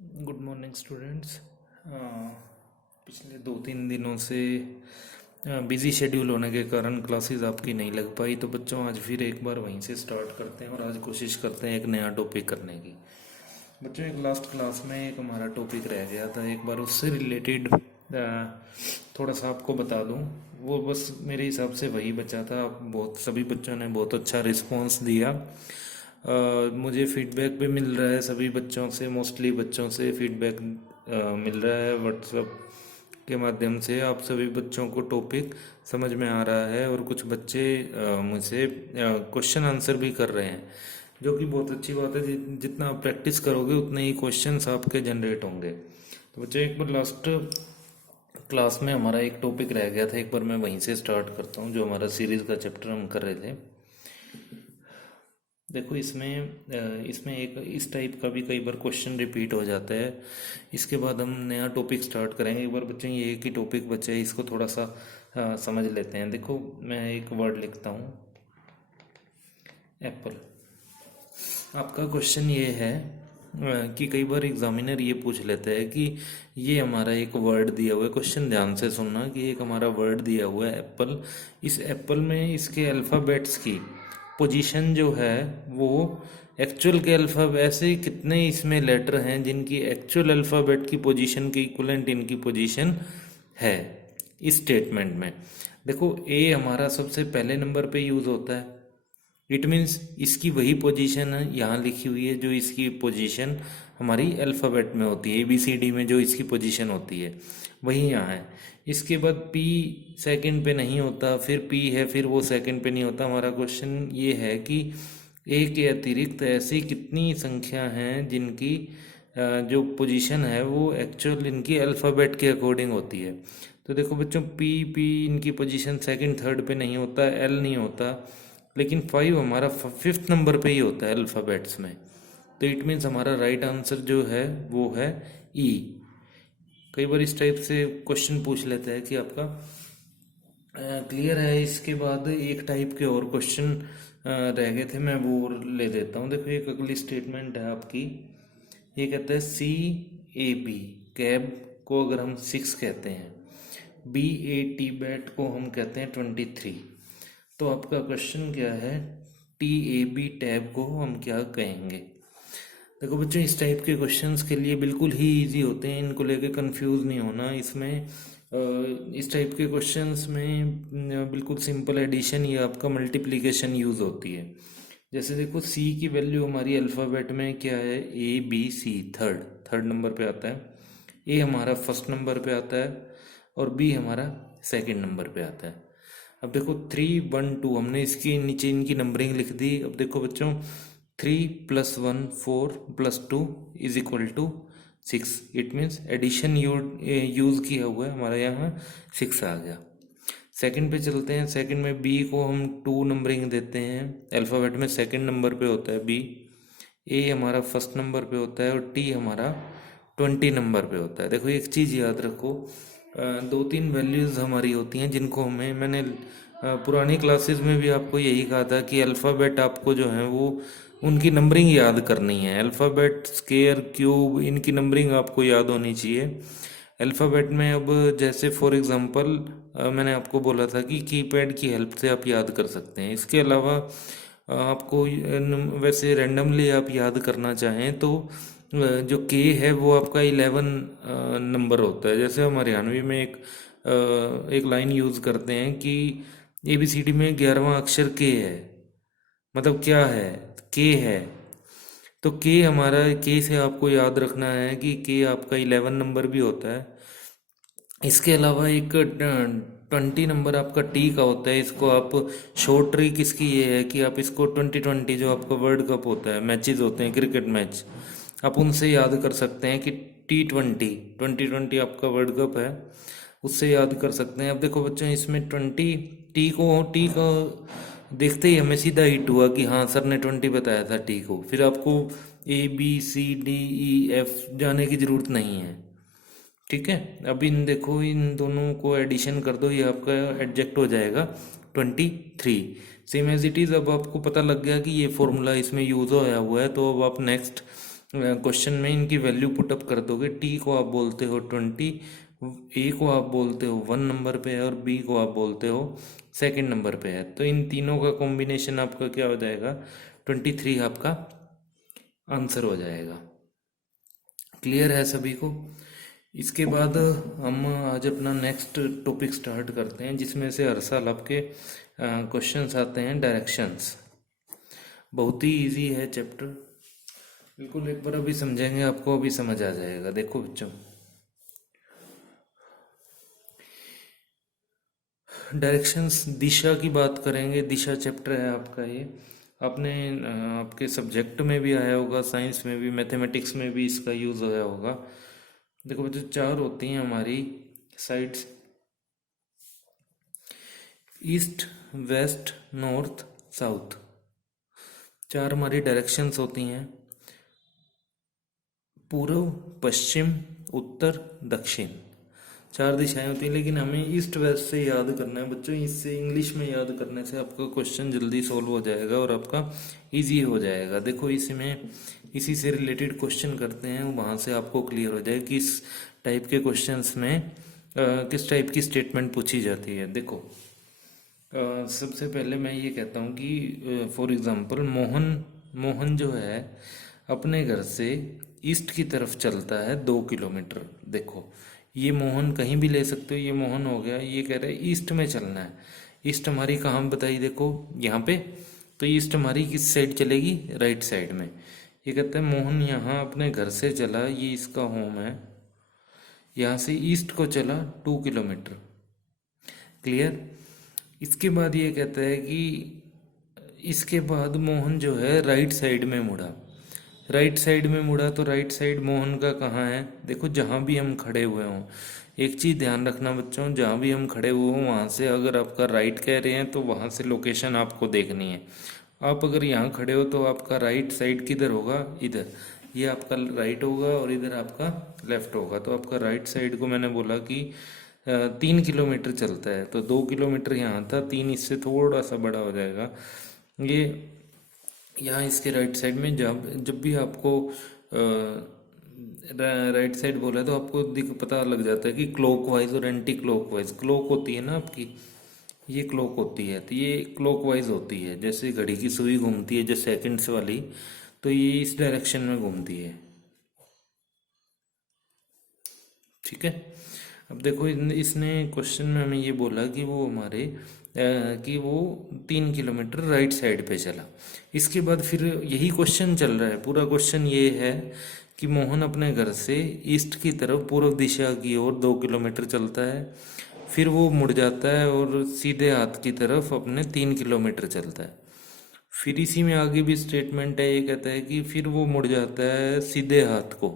Good morning students. पिछले 2-3 दिनों से बिज़ी शेड्यूल होने के कारण क्लासेस आपकी नहीं लग पाई, तो बच्चों आज फिर एक बार वहीं से स्टार्ट करते हैं और आज कोशिश करते हैं एक नया टॉपिक करने की। बच्चों, एक लास्ट क्लास में एक हमारा टॉपिक रह गया था, एक बार उससे रिलेटेड थोड़ा सा आपको बता दूं। वो बस मेरे हिसाब से वही बचा था। बहुत सभी बच्चों ने बहुत अच्छा रिस्पांस दिया। मुझे फीडबैक भी मिल रहा है सभी बच्चों से, मोस्टली बच्चों से फीडबैक मिल रहा है व्हाट्सएप के माध्यम से। आप सभी बच्चों को टॉपिक समझ में आ रहा है और कुछ बच्चे मुझसे क्वेश्चन आंसर भी कर रहे हैं, जो कि बहुत अच्छी बात है। जितना आप प्रैक्टिस करोगे उतने ही क्वेश्चंस आपके जनरेट होंगे। तो बच्चे, एक बार लास्ट क्लास में हमारा एक टॉपिक रह गया था, एक बार मैं वहीं से स्टार्ट करता हूँ, जो हमारा सीरीज़ का चैप्टर हम कर रहे थे। देखो, इसमें एक इस टाइप का भी कई बार क्वेश्चन रिपीट हो जाता है। इसके बाद हम नया टॉपिक स्टार्ट करेंगे। एक बार बच्चों, ये एक ही टॉपिक बचा है, इसको थोड़ा सा समझ लेते हैं। देखो, मैं एक वर्ड लिखता हूँ, एप्पल। आपका क्वेश्चन ये है कि कई बार एग्जामिनर ये पूछ लेता है कि ये हमारा एक वर्ड दिया हुआ है। क्वेश्चन ध्यान से सुनना कि एक हमारा वर्ड दिया हुआ है एप्पल। इस एप्पल में इसके अल्फ़ाबेट्स की पोजीशन जो है वो एक्चुअल के अल्फ़ाबेट, ऐसे कितने इसमें लेटर हैं जिनकी एक्चुअल अल्फ़ाबेट की पोजीशन के इक्वलेंट इनकी पोजीशन है इस स्टेटमेंट में। देखो, ए हमारा सबसे पहले नंबर पे यूज़ होता है। इट मीन्स इसकी वही पोजीशन है यहाँ लिखी हुई है जो इसकी पोजीशन हमारी अल्फ़ाबेट में होती है, ABCD में जो इसकी पोजीशन होती है वही यहाँ है। इसके बाद पी सेकंड पे नहीं होता, फिर पी है, फिर वो सेकंड पे नहीं होता। हमारा क्वेश्चन ये है कि ए के अतिरिक्त ऐसी कितनी संख्या हैं जिनकी जो पोजीशन है वो एक्चुअल इनकी अल्फ़ाबेट के अकॉर्डिंग होती है। तो देखो बच्चों, पी पी इनकी पोजीशन सेकंड थर्ड पे नहीं होता, एल नहीं होता, लेकिन 5 हमारा 5th नंबर पे ही होता है अल्फ़ाबेट्स में। तो इट मीन्स हमारा राइट आंसर जो है वो है ई। कई बार इस टाइप से क्वेश्चन पूछ लेता है कि आपका क्लियर है। इसके बाद एक टाइप के और क्वेश्चन रह गए थे, मैं वो और ले देता हूँ। देखो, एक अगली स्टेटमेंट है आपकी। ये कहता है CAB कैब को अगर हम 6 कहते हैं, BAT बैट को हम कहते हैं 23, तो आपका क्वेश्चन क्या है, TAB टैब को हम क्या कहेंगे। देखो बच्चों, इस टाइप के क्वेश्चंस के लिए बिल्कुल ही इजी होते हैं, इनको लेके कंफ्यूज नहीं होना। इसमें इस टाइप के क्वेश्चंस में बिल्कुल सिंपल एडिशन या आपका मल्टीप्लिकेशन यूज़ होती है। जैसे देखो, C की वैल्यू हमारी अल्फ़ाबेट में क्या है, ABC, थर्ड नंबर पे आता है। A हमारा फर्स्ट नंबर पे आता है और B हमारा सेकंड नंबर पे आता है। अब देखो, 3 1 2 हमने इसकी नीचे इनकी नंबरिंग लिख दी। अब देखो बच्चों, 3 + 1 4 + 2 = 6। इट मीन्स एडिशन यूज़ किया हुआ है, हमारा यहाँ 6 आ गया। सेकंड पे चलते हैं। सेकंड में बी को हम 2 नंबरिंग देते हैं, अल्फ़ाबेट में सेकंड नंबर पे होता है बी। ए हमारा फर्स्ट नंबर पे होता है और टी हमारा 20 नंबर पे होता है। देखो, एक चीज़ याद रखो, 2-3 वैल्यूज़ हमारी होती हैं जिनको मैंने पुरानी क्लासेस में भी आपको यही कहा था कि अल्फ़ाबेट आपको जो है वो उनकी नंबरिंग याद करनी है। अल्फ़ाबेट, स्क्वायर, क्यूब, इनकी नंबरिंग आपको याद होनी चाहिए अल्फ़ाबेट में। अब जैसे फॉर एग्ज़ाम्पल मैंने आपको बोला था कि कीपैड की हेल्प से आप याद कर सकते हैं। इसके अलावा आपको वैसे रैंडमली आप याद करना चाहें तो जो के है वो आपका 11 नंबर होता है। जैसे हम हरियाणवी में एक लाइन यूज़ करते हैं कि ABCD में 11वां अक्षर के है। मतलब क्या है, के है। तो के हमारा, के से आपको याद रखना है कि के आपका 11 नंबर भी होता है। इसके अलावा एक 20 नंबर आपका टी का होता है। इसको आप शॉर्ट ट्रिक इसकी ये है कि आप इसको 2020 जो आपका वर्ल्ड कप होता है, मैचेस होते हैं क्रिकेट मैच, आप उनसे याद कर सकते हैं कि T20 आपका वर्ल्ड कप है, उससे याद कर सकते हैं। अब देखो बच्चों, इसमें 20 टी को देखते ही हमें सीधा हिट हुआ कि हाँ सर ने 20 बताया था टी को। फिर आपको ABCDEF जाने की ज़रूरत नहीं है, ठीक है। अब इन देखो, इन दोनों को एडिशन कर दो, ये आपका एडजेक्ट हो जाएगा 23। Same as it is. अब आपको पता लग गया कि ये फॉर्मूला इसमें यूज़ होया हुआ है, तो अब आप नेक्स्ट क्वेश्चन में इनकी वैल्यू पुटअप कर दोगे। टी को आप बोलते हो 20, ए को आप बोलते हो 1 नंबर पे है और बी को आप बोलते हो 2nd नंबर पे है। तो इन तीनों का कॉम्बिनेशन आपका क्या हो जाएगा, 23 आपका आंसर हो जाएगा। क्लियर है सभी को? इसके बाद हम आज अपना नेक्स्ट टॉपिक स्टार्ट करते हैं, जिसमें से हर साल आपके क्वेश्चंस आते हैं, डायरेक्शंस। बहुत ही इजी है चैप्टर, बिल्कुल एक बार अभी समझेंगे आपको अभी समझ आ जाएगा। देखो बच्चों, डायरेक्शंस, दिशा की बात करेंगे। दिशा चैप्टर है आपका ये। आपने आपके सब्जेक्ट में भी आया होगा, साइंस में भी, मैथमेटिक्स में भी इसका यूज़ होया होगा। देखो बच्चों, 4 होती हैं हमारी sides, east, west, north, south. 4 हमारी डायरेक्शंस होती हैं, पूर्व, पश्चिम, उत्तर, दक्षिण। 4 दिशाएं होती हैं, लेकिन हमें ईस्ट वेस्ट से याद करना है बच्चों। इससे इंग्लिश में याद करने से आपका क्वेश्चन जल्दी सॉल्व हो जाएगा और आपका इजी हो जाएगा। देखो इसमें इसी से रिलेटेड क्वेश्चन करते हैं, वहाँ से आपको क्लियर हो जाएगा कि इस टाइप के क्वेश्चंस में किस टाइप की स्टेटमेंट पूछी जाती है। देखो सबसे पहले मैं ये कहता हूँ कि फॉर एग्जांपल मोहन जो है अपने घर से ईस्ट की तरफ चलता है 2 किलोमीटर। देखो ये मोहन कहीं भी ले सकते हो, ये मोहन हो गया, ये कह रहा है ईस्ट में चलना है। ईस्ट हमारी कहाँ बताई, देखो यहाँ पे। तो ईस्ट हमारी किस साइड चलेगी, राइट साइड में। ये कहता है मोहन यहाँ अपने घर से चला, ये इसका होम है, यहाँ से ईस्ट को चला 2 किलोमीटर। क्लियर? इसके बाद ये कहता है कि इसके बाद मोहन जो है राइट साइड में मुड़ा। राइट साइड में मुड़ा तो राइट साइड मोहन का कहाँ है, देखो जहाँ भी हम खड़े हुए हों। एक चीज़ ध्यान रखना बच्चों, जहाँ भी हम खड़े हुए हों वहाँ से अगर आपका राइट कह रहे हैं तो वहाँ से लोकेशन आपको देखनी है। आप अगर यहाँ खड़े हो तो आपका राइट साइड किधर होगा, इधर। ये आपका राइट होगा और इधर आपका लेफ्ट होगा। तो आपका राइट साइड को मैंने बोला कि 3 किलोमीटर चलता है, तो 2 किलोमीटर यहाँ था, 3 इससे थोड़ा सा बड़ा हो जाएगा। ये यहाँ इसके राइट साइड में जब जब भी आपको राइट साइड बोला तो आपको दिख पता लग जाता है कि क्लॉकवाइज और एंटी क्लॉकवाइज। क्लॉक होती है ना आपकी, ये क्लॉक होती है, तो ये क्लॉकवाइज होती है। जैसे घड़ी की सुई घूमती है जो सेकंड्स वाली, तो ये इस डायरेक्शन में घूमती है। ठीक है? अब देखो इसने क्वेश्चन में हमें ये बोला कि वो हमारे कि वो 3 किलोमीटर राइट साइड पे चला। इसके बाद फिर यही क्वेश्चन चल रहा है, पूरा क्वेश्चन ये है कि मोहन अपने घर से ईस्ट की तरफ पूर्व दिशा की ओर 2 किलोमीटर चलता है, फिर वो मुड़ जाता है और सीधे हाथ की तरफ अपने 3 किलोमीटर चलता है। फिर इसी में आगे भी स्टेटमेंट है, ये कहता है कि फिर वो मुड़ जाता है सीधे हाथ को।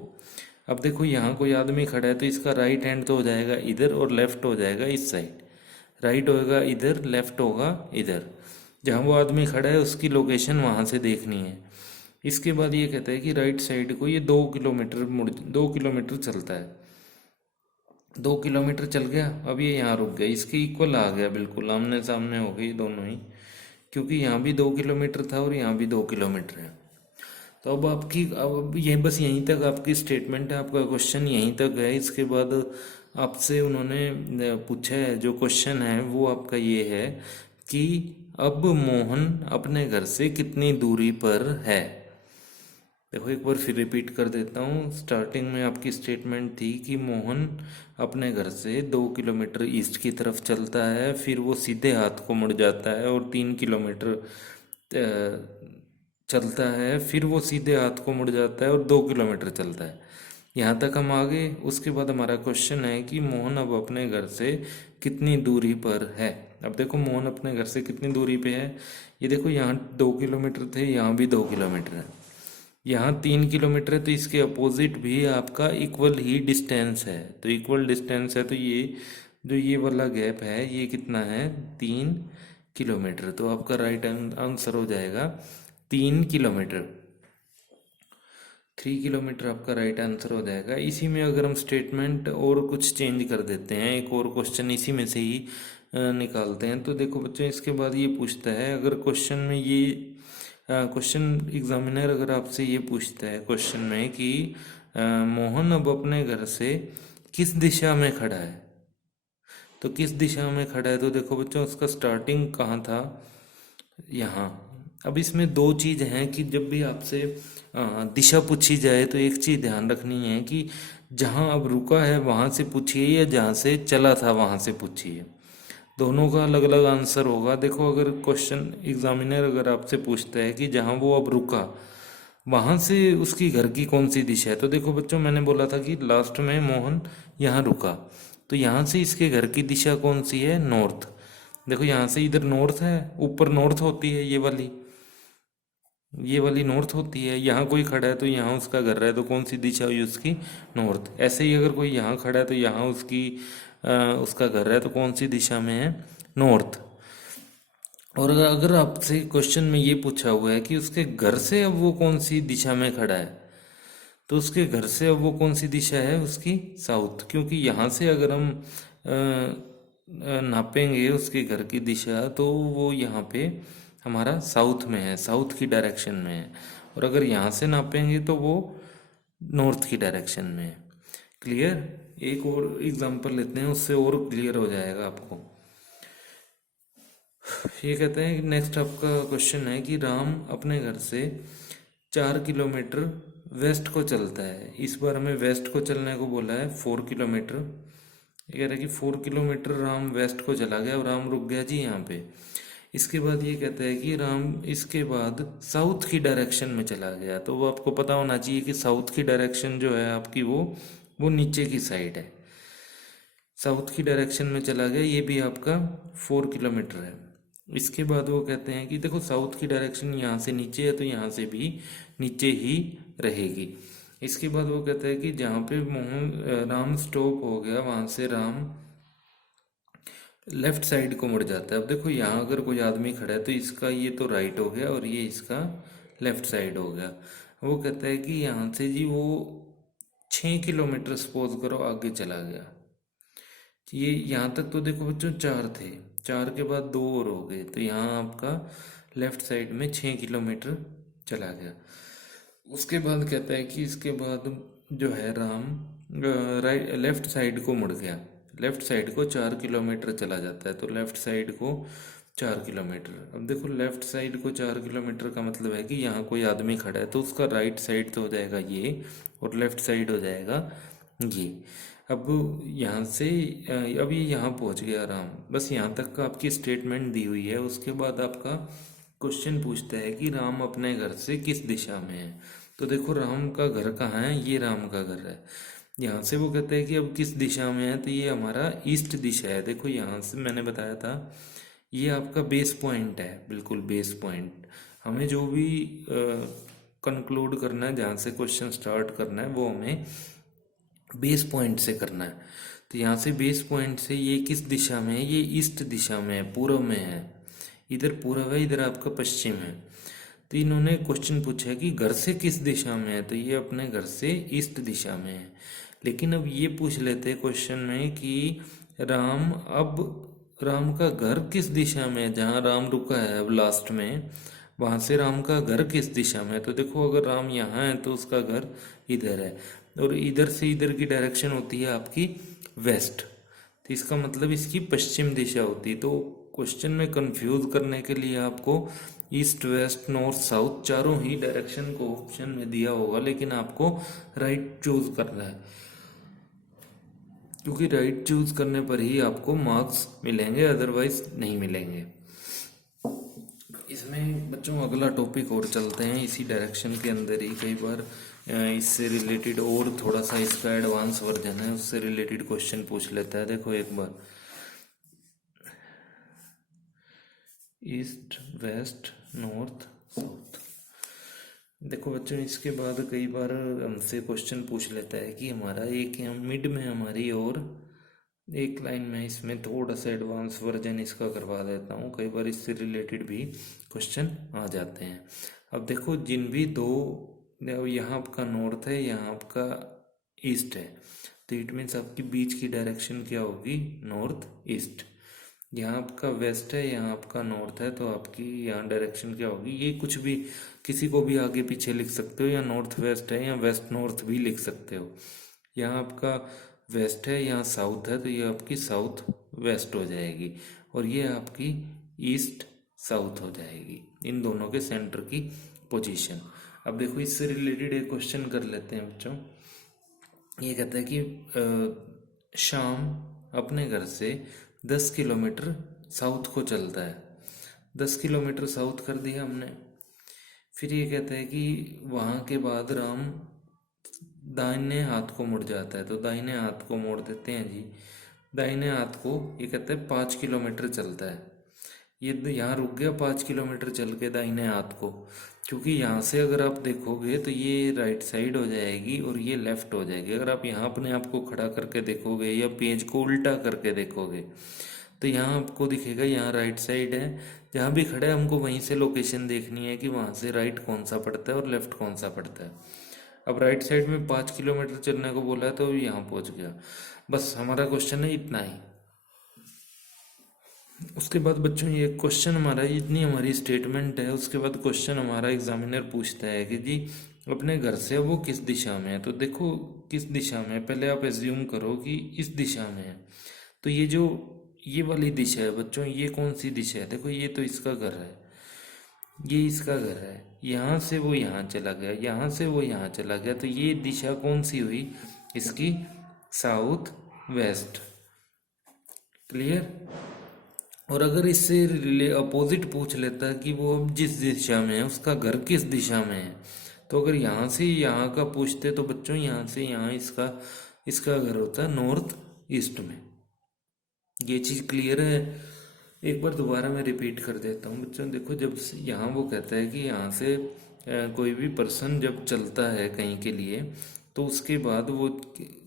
अब देखो यहाँ कोई आदमी खड़ा है तो इसका राइट हैंड तो हो जाएगा इधर और लेफ्ट हो जाएगा इस साइड। राइट होगा इधर, लेफ्ट होगा इधर। जहाँ वो आदमी खड़ा है उसकी लोकेशन वहाँ से देखनी है। इसके बाद ये कहता है कि राइट साइड को ये 2 किलोमीटर चलता है। 2 किलोमीटर चल गया, अब ये यहाँ रुक गया, इसके इक्वल आ गया, बिल्कुल आमने सामने हो गई दोनों ही, क्योंकि यहाँ भी 2 किलोमीटर था और यहाँ भी 2 किलोमीटर है। तो अब ये बस यहीं तक आपकी स्टेटमेंट है, आपका क्वेश्चन यहीं तक है। इसके बाद आपसे उन्होंने पूछा है, जो क्वेश्चन है वो आपका ये है कि अब मोहन अपने घर से कितनी दूरी पर है। देखो एक बार फिर रिपीट कर देता हूँ। स्टार्टिंग में आपकी स्टेटमेंट थी कि मोहन अपने घर से 2 किलोमीटर ईस्ट की तरफ चलता है, फिर वो सीधे हाथ को मुड़ जाता है और 3 किलोमीटर चलता है, फिर वो सीधे हाथ को मुड़ जाता है और 2 किलोमीटर चलता है। यहाँ तक हम आ गए। उसके बाद हमारा क्वेश्चन है कि मोहन अब अपने घर से कितनी दूरी पर है। अब देखो मोहन अपने घर से कितनी दूरी पे है, ये देखो यहाँ 2 किलोमीटर थे, यहाँ भी 2 किलोमीटर है, यहाँ 3 किलोमीटर है, तो इसके अपोजिट भी आपका इक्वल ही डिस्टेंस है। तो इक्वल डिस्टेंस है तो ये जो ये वाला गैप है ये कितना है, 3 किलोमीटर। तो आपका राइट आंसर हो जाएगा 3 किलोमीटर। 3 किलोमीटर आपका राइट आंसर हो जाएगा। इसी में अगर हम स्टेटमेंट और कुछ चेंज कर देते हैं, एक और क्वेश्चन इसी में से ही निकालते हैं। तो देखो बच्चों, इसके बाद ये पूछता है, अगर क्वेश्चन में ये क्वेश्चन एग्जामिनर अगर आपसे ये पूछता है क्वेश्चन में कि मोहन अब अपने घर से किस दिशा में खड़ा है, तो किस दिशा में खड़ा है, तो देखो बच्चों उसका स्टार्टिंग कहाँ था, यहाँ। अब इसमें दो चीज हैं कि जब भी आपसे दिशा पूछी जाए तो एक चीज ध्यान रखनी है कि जहाँ अब रुका है वहां से पूछिए या जहाँ से चला था वहां से पूछिए, दोनों का अलग अलग आंसर होगा। देखो अगर क्वेश्चन एग्जामिनर अगर आपसे पूछता है कि जहाँ वो अब रुका वहां से उसकी घर की कौन सी दिशा है, तो देखो बच्चों मैंने बोला था कि लास्ट में मोहन यहाँ रुका, तो यहाँ से इसके घर की दिशा कौन सी है, नॉर्थ। देखो यहाँ से इधर नॉर्थ है, ऊपर नॉर्थ होती है ये वाली नॉर्थ होती है। यहाँ कोई खड़ा है तो यहाँ उसका घर है, तो कौन सी दिशा हुई उसकी, नॉर्थ। ऐसे ही अगर कोई यहाँ खड़ा है तो यहाँ उसका घर है, तो कौन सी दिशा में है, नॉर्थ। और अगर आपसे क्वेश्चन में ये पूछा हुआ है कि उसके घर से अब वो कौन सी दिशा में खड़ा है, तो उसके घर से अब वो कौन सी दिशा है, उसकी साउथ, क्योंकि यहाँ से अगर हम नापेंगे उसके घर की दिशा तो वो यहाँ पे हमारा साउथ में है, साउथ की डायरेक्शन में है। और अगर यहाँ से नापेंगे तो वो नॉर्थ की डायरेक्शन में है। क्लियर। एक और एग्जांपल लेते हैं, उससे और क्लियर हो जाएगा आपको। ये कहते हैं नेक्स्ट आपका क्वेश्चन है कि राम अपने घर से 4 किलोमीटर वेस्ट को चलता है। इस बार हमें वेस्ट को चलने को बोला है 4 किलोमीटर। ये कह रहा है कि 4 किलोमीटर राम वेस्ट को चला गया और राम रुक गया जी यहाँ पे। इसके बाद ये कहता है कि राम इसके बाद साउथ की डायरेक्शन में चला गया, तो वो आपको पता होना चाहिए कि साउथ की डायरेक्शन जो है आपकी वो नीचे की साइड है। साउथ की डायरेक्शन में चला गया, ये भी आपका 4 किलोमीटर है। इसके बाद वो कहते हैं कि देखो साउथ की डायरेक्शन यहाँ से नीचे है तो यहाँ से भी नीचे ही रहेगी। इसके बाद वो कहता है कि जहाँ पे राम स्टॉप हो गया वहां से राम लेफ्ट साइड को मुड़ जाता है। अब देखो यहाँ अगर कोई आदमी खड़ा है तो इसका ये तो राइट हो गया और ये इसका लेफ्ट साइड हो गया। वो कहता है कि यहाँ से जी वो 6 किलोमीटर सपोज करो आगे चला गया। ये यहाँ तक तो देखो बच्चों 4 थे, 4 के बाद 2 और हो गए, तो यहाँ आपका लेफ्ट साइड में 6 किलोमीटर चला गया। उसके बाद कहता है कि इसके बाद जो है राम राइट लेफ्ट साइड को मुड़ गया, लेफ्ट साइड को 4 किलोमीटर चला जाता है, तो लेफ्ट साइड को 4 किलोमीटर। अब देखो लेफ्ट साइड को 4 किलोमीटर का मतलब है कि यहाँ कोई आदमी खड़ा है तो उसका राइट साइड तो हो जाएगा ये और लेफ्ट साइड हो जाएगा ये। अब यहाँ से अब ये यहाँ पहुँच गया राम, बस यहाँ तक का आपकी स्टेटमेंट दी हुई है। उसके बाद आपका क्वेश्चन पूछता है कि राम अपने घर से किस दिशा में है। तो देखो राम का घर कहाँ है, ये राम का घर है। यहाँ से वो कहते हैं कि अब किस दिशा में है, तो ये हमारा ईस्ट दिशा है। देखो यहाँ से मैंने बताया था ये आपका बेस पॉइंट है, बिल्कुल बेस पॉइंट। हमें जो भी कंक्लूड करना है, जहाँ से क्वेश्चन स्टार्ट करना है वो हमें बेस पॉइंट से करना है। तो यहाँ से बेस पॉइंट से ये किस दिशा में है, ये ईस्ट दिशा में है, पूर्व में है। इधर पूर्व है, इधर आपका पश्चिम है। तो इन्होंने क्वेश्चन पूछा है कि घर से किस दिशा में है, तो ये अपने घर से ईस्ट दिशा में है। लेकिन अब ये पूछ लेते हैं क्वेश्चन में कि राम का घर किस दिशा में है, जहाँ राम रुका है अब लास्ट में वहां से राम का घर किस दिशा में है। तो देखो अगर राम यहाँ है तो उसका घर इधर है और इधर से इधर की डायरेक्शन होती है आपकी वेस्ट, तो इसका मतलब इसकी पश्चिम दिशा होती है। तो क्वेश्चन में कंफ्यूज करने के लिए आपको ईस्ट वेस्ट नॉर्थ साउथ चारों ही डायरेक्शन को ऑप्शन में दिया होगा, लेकिन आपको राइट चूज करना है, क्योंकि राइट चूज करने पर ही आपको मार्क्स मिलेंगे, अदरवाइज नहीं मिलेंगे। इसमें बच्चों अगला टॉपिक और चलते हैं इसी डायरेक्शन के अंदर ही। कई बार इससे रिलेटेड और थोड़ा सा इसका एडवांस वर्जन है, उससे रिलेटेड क्वेश्चन पूछ लेता है। देखो एक बार ईस्ट वेस्ट नॉर्थ साउथ। देखो बच्चों इसके बाद कई बार हमसे क्वेश्चन पूछ लेता है कि हमारा एक यहाँ मिड में हमारी और एक लाइन में, इसमें थोड़ा सा एडवांस वर्जन इसका करवा देता हूँ। कई बार इससे रिलेटेड भी क्वेश्चन आ जाते हैं। अब देखो जिन भी दो, यहाँ आपका नॉर्थ है, यहाँ आपका ईस्ट है, तो इट मीन्स आपकी बीच की डायरेक्शन क्या होगी, नॉर्थ ईस्ट। यहाँ आपका वेस्ट है, यहाँ आपका नॉर्थ है, तो आपकी यहाँ डायरेक्शन क्या होगी, ये कुछ भी किसी को भी आगे पीछे लिख सकते हो, या नॉर्थ वेस्ट है या वेस्ट नॉर्थ भी लिख सकते हो। यहाँ आपका वेस्ट है, यहाँ साउथ है, तो ये आपकी साउथ वेस्ट हो जाएगी, और ये आपकी ईस्ट साउथ हो जाएगी, इन दोनों के सेंटर की पोजीशन। अब देखो इससे रिलेटेड एक क्वेश्चन कर लेते हैं बच्चों। ये कहता है कि शाम अपने घर से 10 किलोमीटर साउथ को चलता है। 10 किलोमीटर साउथ कर दिया हमने। फिर ये कहता है कि वहाँ के बाद राम दाहिने हाथ को मुड़ जाता है, तो दाहिने हाथ को मोड़ देते हैं जी। दाहिने हाथ को ये कहते हैं 5 किलोमीटर चलता है। ये यहाँ रुक गया 5 किलोमीटर चल के दाहिने हाथ को, क्योंकि यहाँ से अगर आप देखोगे तो ये राइट साइड हो जाएगी और ये लेफ्ट हो जाएगी। अगर आप यहाँ अपने आप को खड़ा करके देखोगे या पेज को उल्टा करके देखोगे तो यहाँ आपको दिखेगा यहाँ राइट साइड है। जहाँ भी खड़ा है हमको वहीं से लोकेशन देखनी है कि वहाँ से राइट कौन सा पड़ता है और लेफ्ट कौन सा पड़ता है। अब राइट साइड में 5 किलोमीटर चलने को बोला है तो यहाँ पहुँच गया। बस हमारा क्वेश्चन है इतना ही। उसके बाद बच्चों ये क्वेश्चन हमारा, इतनी हमारी स्टेटमेंट है, उसके बाद क्वेश्चन हमारा एग्जामिनर पूछता है कि जी अपने घर से वो किस दिशा में है। तो देखो किस दिशा में है, पहले आप एज्यूम करो कि इस दिशा में है। तो ये जो ये वाली दिशा है बच्चों, ये कौन सी दिशा है, देखो ये तो इसका घर है, ये इसका घर है। यहाँ से वो यहाँ चला गया, यहाँ से वो यहाँ चला गया, तो ये दिशा कौन सी हुई इसकी, साउथ वेस्ट। क्लियर। और अगर इससे अपोजिट पूछ लेता है कि वो अब जिस दिशा में है उसका घर किस दिशा में है, तो अगर यहाँ से यहाँ का पूछते तो बच्चों यहाँ से यहाँ इसका इसका घर होता है नॉर्थ ईस्ट में। ये चीज़ क्लियर है। एक बार दोबारा मैं रिपीट कर देता हूँ बच्चों। देखो जब यहाँ वो कहता है कि यहाँ से कोई भी पर्सन जब चलता है कहीं के लिए तो उसके बाद वो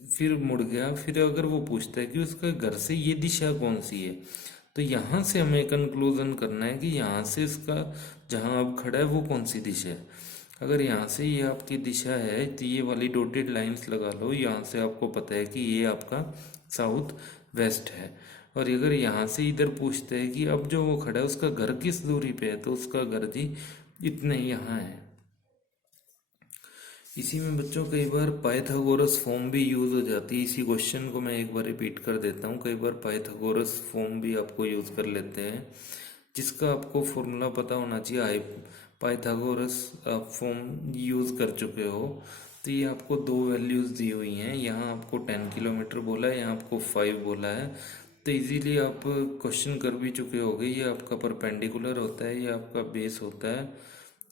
फिर मुड़ गया, फिर अगर वो पूछता है कि उसका घर से ये दिशा कौन सी है, तो यहाँ से हमें कंक्लूजन करना है कि यहाँ से इसका जहाँ अब खड़ा है वो कौन सी दिशा है। अगर यहाँ से ये आपकी दिशा है तो ये वाली डॉटेड लाइंस लगा लो, यहाँ से आपको पता है कि ये आपका साउथ वेस्ट है। और अगर यहाँ से इधर पूछते हैं कि अब जो वो खड़ा है उसका घर किस दूरी पे है, तो उसका घर जी इतने यहाँ है। इसी में बच्चों कई बार पाइथागोरस फॉर्म भी यूज हो जाती है। इसी क्वेश्चन को मैं एक बार रिपीट कर देता हूँ। कई बार पाइथागोरस फॉर्म भी आपको यूज कर लेते हैं, जिसका आपको फॉर्मूला पता होना चाहिए। पाइथागोरस फॉर्म यूज कर चुके हो तो ये आपको दो वैल्यूज दी हुई हैं। यहाँ आपको 10 किलोमीटर बोला है, यहाँ आपको 5 बोला है, तो इजीली आप क्वेश्चन कर भी चुके होगे। ये आपका परपेंडिकुलर होता है, ये आपका बेस होता है,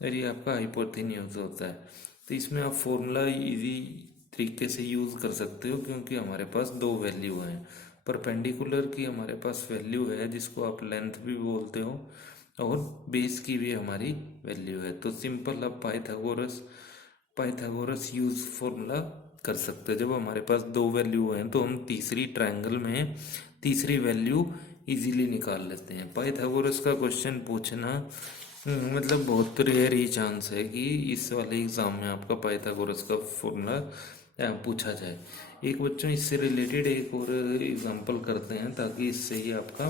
और ये आपका हाइपोटेन्यूज होता है। तो इसमें आप फॉर्मूला इजी तरीके से यूज़ कर सकते हो, क्योंकि हमारे पास दो वैल्यू हैं। परपेंडिकुलर की हमारे पास वैल्यू है जिसको आप लेंथ भी बोलते हो, और बेस की भी हमारी वैल्यू है। तो सिंपल आप पाइथागोरस यूज फॉर्मूला कर सकते हैं। जब हमारे पास दो वैल्यू हैं तो हम तीसरी ट्रायंगल में तीसरी वैल्यू इजीली निकाल लेते हैं। पाइथागोरस का क्वेश्चन पूछना मतलब बहुत रेयर ही चांस है कि इस वाले एग्जाम में आपका पाइथागोरस का फॉर्मूला पूछा जाए। एक बच्चों इससे रिलेटेड एक और एग्जांपल करते हैं ताकि इससे ही आपका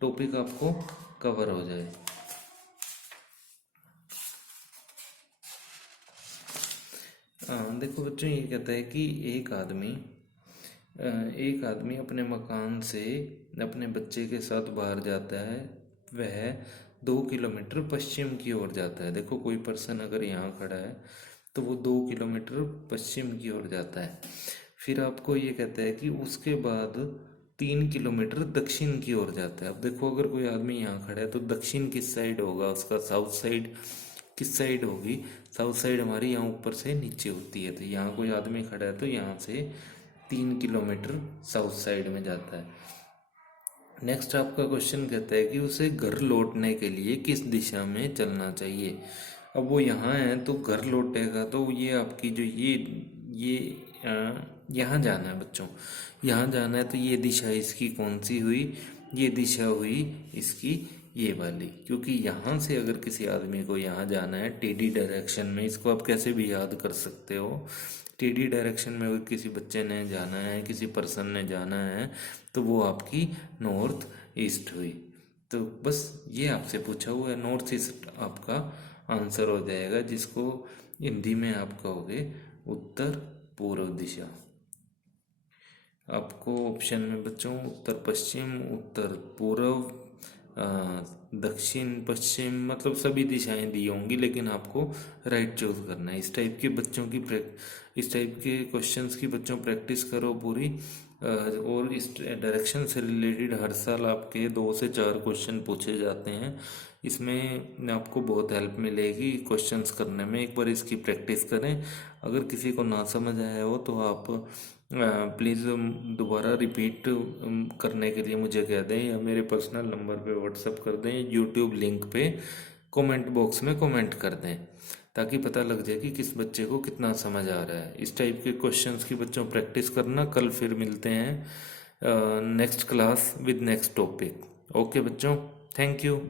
टॉपिक आपको कवर हो जाए। देखो बच्चों ये कहता है कि एक आदमी अपने मकान से अपने बच्चे के साथ बाहर जाता है। वह 2 किलोमीटर पश्चिम की ओर जाता है। देखो कोई पर्सन अगर यहाँ खड़ा है तो वो 2 किलोमीटर पश्चिम की ओर जाता है। फिर आपको ये कहता है कि उसके बाद 3 किलोमीटर दक्षिण की ओर जाता है। अब देखो अगर कोई आदमी यहाँ खड़ा है तो दक्षिण किस साइड होगा, उसका साउथ साइड किस साइड होगी, साउथ साइड हमारी यहाँ ऊपर से नीचे होती है। तो यहाँ कोई आदमी खड़ा है तो यहाँ से 3 किलोमीटर साउथ साइड में जाता है। नेक्स्ट आपका क्वेश्चन कहता है कि उसे घर लौटने के लिए किस दिशा में चलना चाहिए। अब वो यहाँ है तो घर लौटेगा तो ये आपकी जो ये यहाँ जाना है बच्चों, यहाँ जाना है, तो ये दिशा इसकी कौन सी हुई, ये दिशा हुई इसकी ये वाली। क्योंकि यहाँ से अगर किसी आदमी को यहाँ जाना है टेढ़ी डायरेक्शन में, इसको आप कैसे भी याद कर सकते हो, टेढ़ी डायरेक्शन में अगर किसी बच्चे ने जाना है, किसी पर्सन ने जाना है, तो वो आपकी नॉर्थ ईस्ट हुई। तो बस ये आपसे पूछा हुआ है, नॉर्थ ईस्ट आपका आंसर हो जाएगा, जिसको हिंदी में आप कहोगे उत्तर पूर्व दिशा। आपको ऑप्शन में बच्चों उत्तर पश्चिम, उत्तर पूर्व, दक्षिण पश्चिम, मतलब सभी दिशाएं दी होंगी, लेकिन आपको राइट चूज करना है। इस टाइप के क्वेश्चंस की बच्चों प्रैक्टिस करो पूरी। और इस डायरेक्शन से रिलेटेड हर साल आपके 2 से 4 क्वेश्चन पूछे जाते हैं। इसमें आपको बहुत हेल्प मिलेगी क्वेश्चंस करने में। एक बार इसकी प्रैक्टिस करें। अगर किसी को ना समझ आया हो तो आप प्लीज़ दोबारा रिपीट करने के लिए मुझे कह दें, या मेरे पर्सनल नंबर पे व्हाट्सअप कर दें, यूट्यूब लिंक पे कमेंट बॉक्स में कमेंट कर दें, ताकि पता लग जाए कि किस बच्चे को कितना समझ आ रहा है। इस टाइप के क्वेश्चंस की बच्चों प्रैक्टिस करना। कल फिर मिलते हैं next class with next topic. Okay बच्चों, थैंक यू।